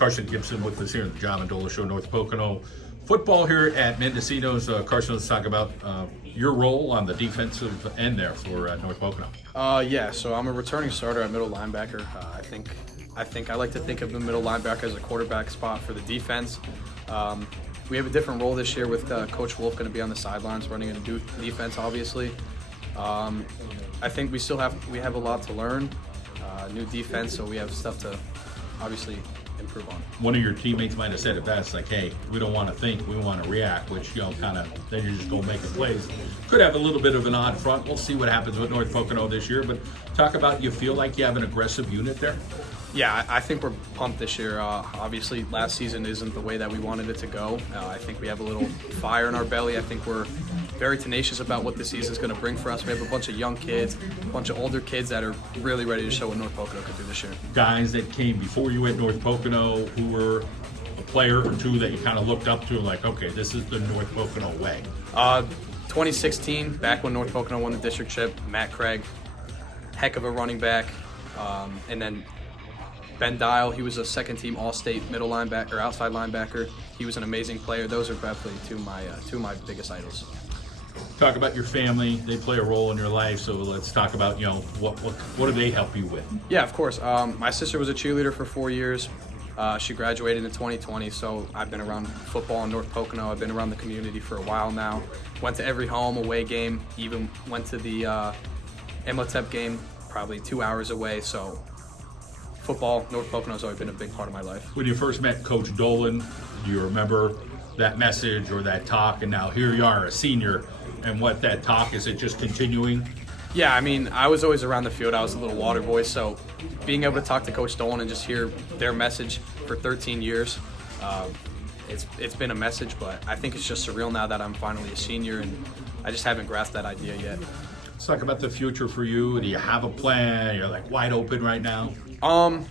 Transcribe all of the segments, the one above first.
Carson Gibson with us here at the John Mendola Show, North Pocono football here at Mendocino's. Carson, let's talk about your role on the defensive end there for North Pocono. Yeah, so I'm a returning starter at middle linebacker. I think I like to think of the middle linebacker as a quarterback spot for the defense. We have a different role this year with Coach Wolf going to be on the sidelines running a new defense, obviously. I think we have a lot to learn, new defense, so we have stuff to obviously improve on. One of your teammates might have said it best, like, hey, we don't want to think, we want to react, which, kind of, then you're just going to make the plays. Could have a little bit of an odd front. We'll see what happens with North Pocono this year, but talk about, you feel like you have an aggressive unit there? Yeah, I think we're pumped this year. Obviously, last season isn't the way that we wanted it to go. I think we have a little fire in our belly. I think we're very tenacious about what this season is going to bring for us. We have a bunch of young kids, a bunch of older kids that are really ready to show what North Pocono could do this year. Guys that came before you at North Pocono who were a player or two that you kind of looked up to, like, okay, this is the North Pocono way. 2016, back when North Pocono won the districtship, Matt Craig, heck of a running back, and then Ben Dial, he was a second-team All-State middle linebacker, outside linebacker. He was an amazing player. Those are definitely two of my biggest idols. Talk about your family. They play a role in your life, so let's talk about, what do they help you with? Yeah, of course. My sister was a cheerleader for 4 years. She graduated in 2020, so I've been around football in North Pocono. I've been around the community for a while now. Went to every home away game, even went to the Imhotep game, probably 2 hours away, so football, North Pocono has always been a big part of my life. When you first met Coach Dolan, do you remember that message or that talk? And now here you are, a senior, and what that talk, is it just continuing? Yeah, I mean, I was always around the field. I was a little water boy, so being able to talk to Coach Dolan and just hear their message for 13 years, it's been a message, but I think it's just surreal now that I'm finally a senior, and I just haven't grasped that idea yet. Let's talk about the future for you. Do you have a plan? You're like wide open right now? I'm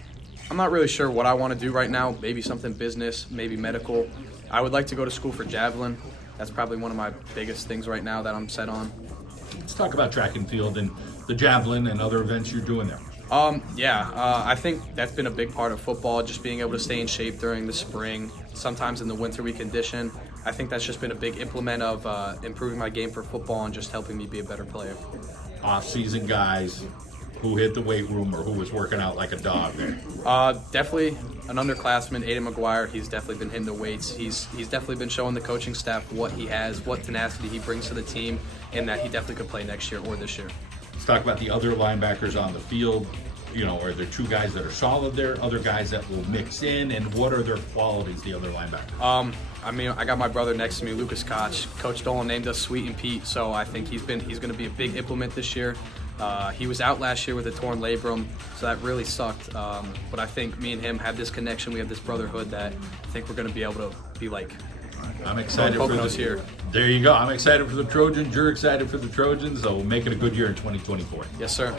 not really sure what I want to do right now. Maybe something business, maybe medical. I would like to go to school for javelin. That's probably one of my biggest things right now that I'm set on. Let's talk about track and field and the javelin and other events you're doing there. I think that's been a big part of football, just being able to stay in shape during the spring. Sometimes in the winter we condition. I think that's just been a big implement of improving my game for football and just helping me be a better player. Off-season guys who hit the weight room or who was working out like a dog there? Definitely an underclassman, Aiden McGuire. He's definitely been hitting the weights. He's definitely been showing the coaching staff what he has, what tenacity he brings to the team, and that he definitely could play next year or this year. Let's talk about the other linebackers on the field. Are there two guys that are solid there, other guys that will mix in, and what are their qualities, the other linebackers? I got my brother next to me, Lucas Koch. Coach Dolan named us Sweet and Pete, so I think he's going to be a big implement this year. He was out last year with a torn labrum, so that really sucked. But I think me and him have this connection. We have this brotherhood that I think we're going to be able to be like. I'm excited for Pocono's here. There you go. I'm excited for the Trojans. You're excited for the Trojans. So we'll make it a good year in 2024. Yes, sir.